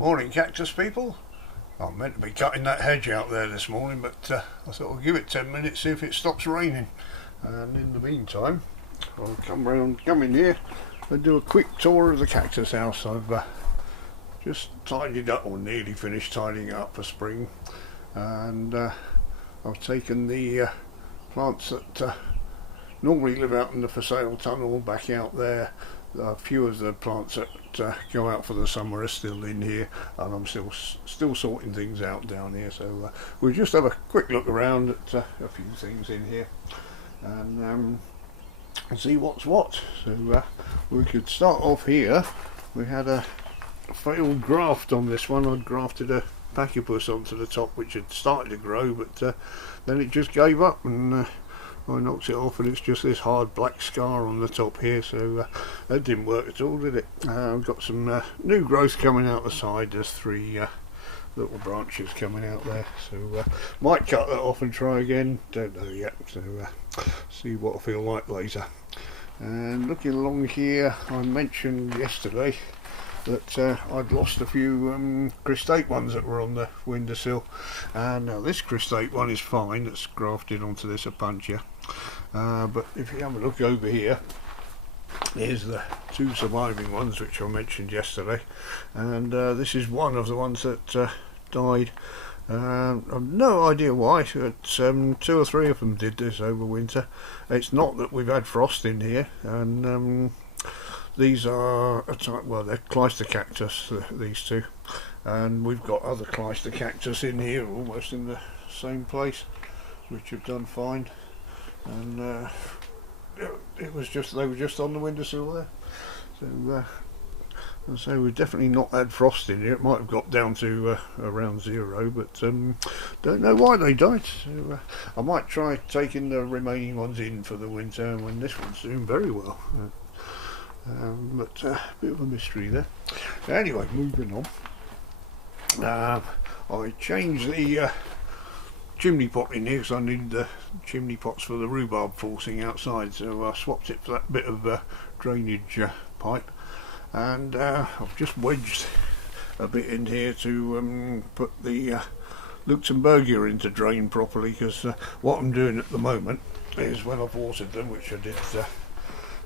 Morning, Cactus people. I'm meant to be cutting that hedge out there this morning, but I thought I'll give it 10 minutes, see if it stops raining. And in the meantime, I'll come in here and do a quick tour of the cactus house. I've just tidied up, or nearly finished tidying up for spring, and I've taken the plants that normally live out in the for sale tunnel back out there. A few of the plants that go out for the summer are still in here, and I'm still sorting things out down here. So we'll just have a quick look around at a few things in here and see what's what. So we could start off here. We had a failed graft on this one. I'd grafted a pachypus onto the top, which had started to grow, but then it just gave up, and I knocked it off, and it's just this hard black scar on the top here. So that didn't work at all, did it? I've got some new growth coming out the side. There's 3 little branches coming out there, so might cut that off and try again, don't know yet. So see what I feel like later. And looking along here, I mentioned yesterday that I'd lost a few crustate ones that were on the windowsill, and now this crustate one is fine, it's grafted onto this Apuntia, but if you have a look over here, here's the 2 surviving ones which I mentioned yesterday, and this is one of the ones that died. I've no idea why, but 2 or 3 of them did this over winter. It's not that we've had frost in here, and these are a type, well, they're clyster cactus, these 2, and we've got other clyster cactus in here almost in the same place which have done fine, and it was just, they were just on the windowsill there. So we've definitely not had frost in here. It might have got down to around 0, but don't know why they died. So I might try taking the remaining ones in for the winter, when this one's doing very well. But a bit of a mystery there. Anyway, moving on. I changed the chimney pot in here because I needed the chimney pots for the rhubarb forcing outside, so I swapped it for that bit of drainage pipe, and I've just wedged a bit in here to put the Luxembourgia in to drain properly, because what I'm doing at the moment is, when I've watered them, which I did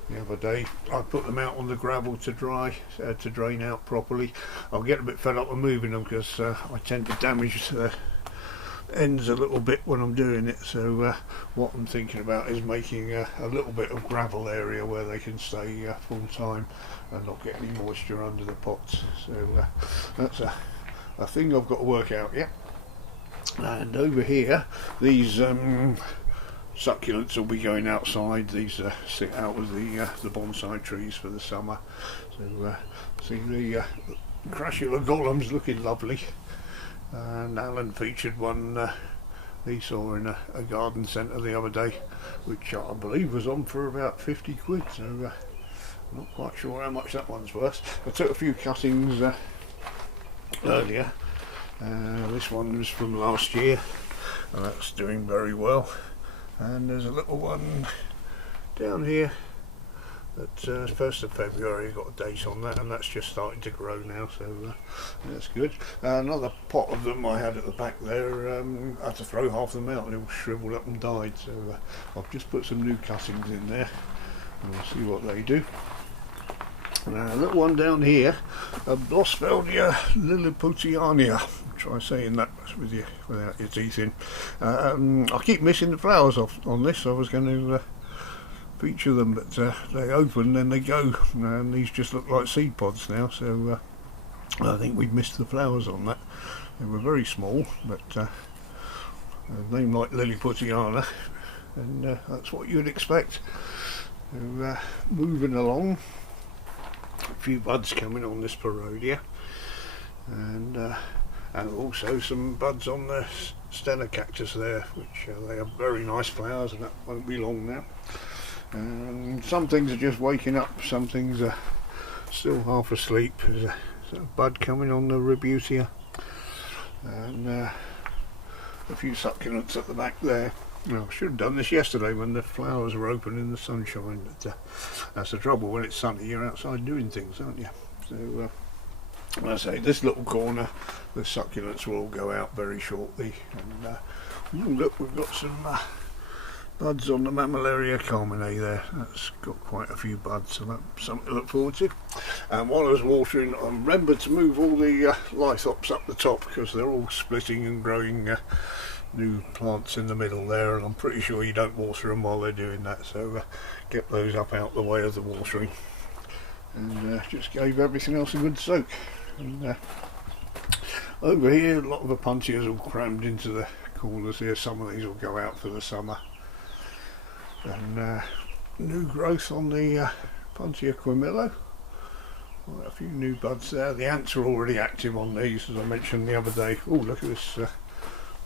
the other day, I put them out on the gravel to dry, to drain out properly. I'll get a bit fed up with moving them, because I tend to damage the ends a little bit when I'm doing it. So what I'm thinking about is making a little bit of gravel area where they can stay full time and not get any moisture under the pots. So that's a thing I've got to work out yet. And over here, these succulents will be going outside. These sit out with the bonsai trees for the summer. So see the Crassula golems looking lovely, and Alan featured one he saw in a garden centre the other day, which I believe was on for about 50 quid, so I'm not quite sure how much that one's worth. I took a few cuttings earlier. This one was from last year, and that's doing very well. And there's a little one down here that 1st of February, got a date on that, and that's just starting to grow now, so that's good. Another pot of them I had at the back there, I had to throw half them out, and it all shriveled up and died, so I've just put some new cuttings in there, and we'll see what they do. A little one down here, a Blossfeldia lilliputiana. Try saying that with you without your teeth in. I keep missing the flowers off on this. I was going to feature them, but they open, then they go, and these just look like seed pods now. So I think we've missed the flowers on that. They were very small, but a name like lilliputiana, and that's what you'd expect. So moving along. A few buds coming on this Parodia, and also some buds on the Stena cactus there, which they have very nice flowers, and that won't be long now. And some things are just waking up, some things are still half asleep. There's a bud coming on the Rebutia, and a few succulents at the back there. Well, I should have done this yesterday when the flowers were open in the sunshine, but that's the trouble. When it's sunny, you're outside doing things, aren't you? So I say this little corner, the succulents will all go out very shortly. And look, we've got some buds on the Mammillaria carminae there. That's got quite a few buds, so that's something to look forward to. And while I was watering, I remembered to move all the lithops up the top, because they're all splitting and growing new plants in the middle there, and I'm pretty sure you don't water them while they're doing that, so get those up out the way of the watering. And just gave everything else a good soak. And over here, a lot of the Puntias all crammed into the corners here. Some of these will go out for the summer. And new growth on the Puntia Quimillo. Quite a few new buds there. The ants are already active on these, as I mentioned the other day. Oh, look at this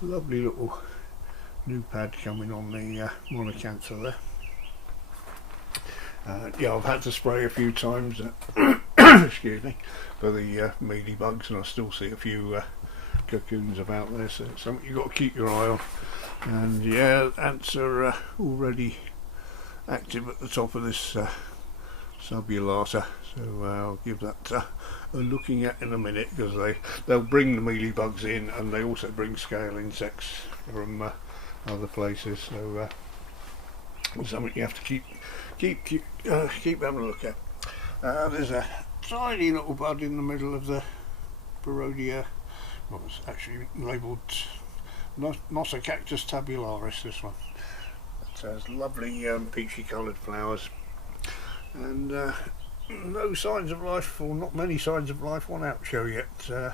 lovely little new pad coming on the monocantha there. Yeah, I've had to spray a few times, excuse me, for the mealy bugs, and I still see a few cocoons about there, so it's something you've got to keep your eye on. And yeah, ants are already active at the top of this subulata, so I'll give that a looking at in a minute, because they'll bring the mealy bugs in, and they also bring scale insects from other places, so it's something you have to keep having a look at. There's a tiny little bud in the middle of the Barodia. Well, it's actually labelled Nossa Cactus tabularis, this one. It has lovely peachy coloured flowers, and no signs of life, or not many signs of life on Oucho yet.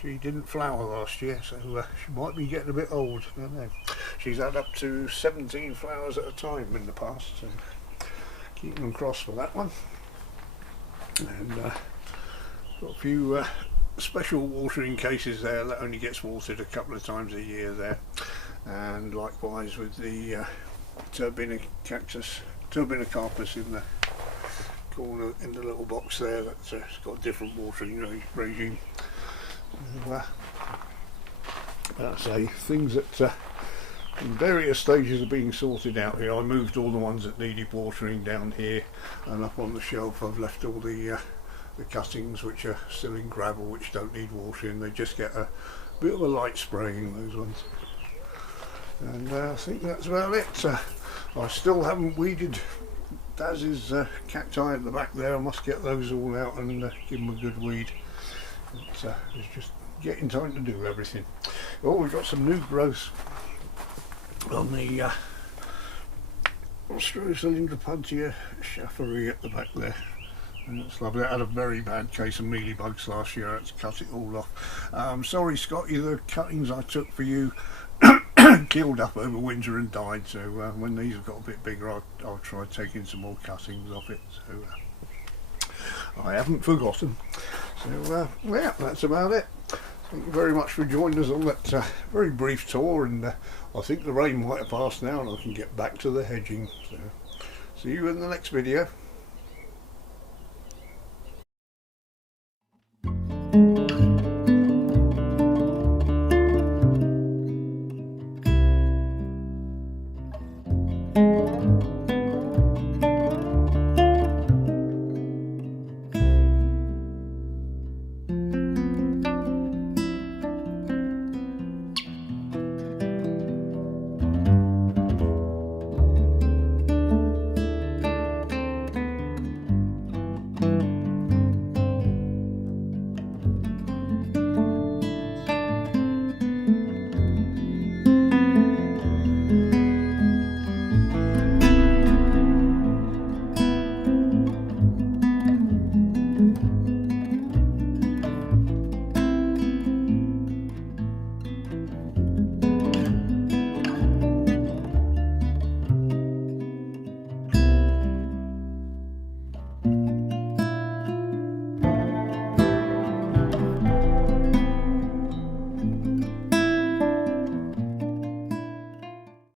She didn't flower last year, so she might be getting a bit old. I don't know. She's had up to 17 flowers at a time in the past, so keeping them crossed for that one. And got a few special watering cases there that only gets watered a couple of times a year there, and likewise with the turbina carpus in the corner in the little box there. That's it's got a different watering regime. I'd say things that in various stages of being sorted out here. I moved all the ones that needed watering down here, and up on the shelf I've left all the cuttings which are still in gravel, which don't need watering. They just get a bit of a light spraying, those ones. And I think that's about it. I still haven't weeded Daz's cacti at the back there. I must get those all out and give them a good weed. It's just getting time to do everything. Oh, we've got some new growth on the Austrocylindropuntia Schaffery at the back there. And that's lovely. I had a very bad case of mealybugs last year. I had to cut it all off. Sorry, Scotty, the cuttings I took for you killed up over winter and died. So when these have got a bit bigger, I'll try taking some more cuttings off it. So I haven't forgotten. So yeah, that's about it. Thank you very much for joining us on that very brief tour, and I think the rain might have passed now and I can get back to the hedging. So see you in the next video.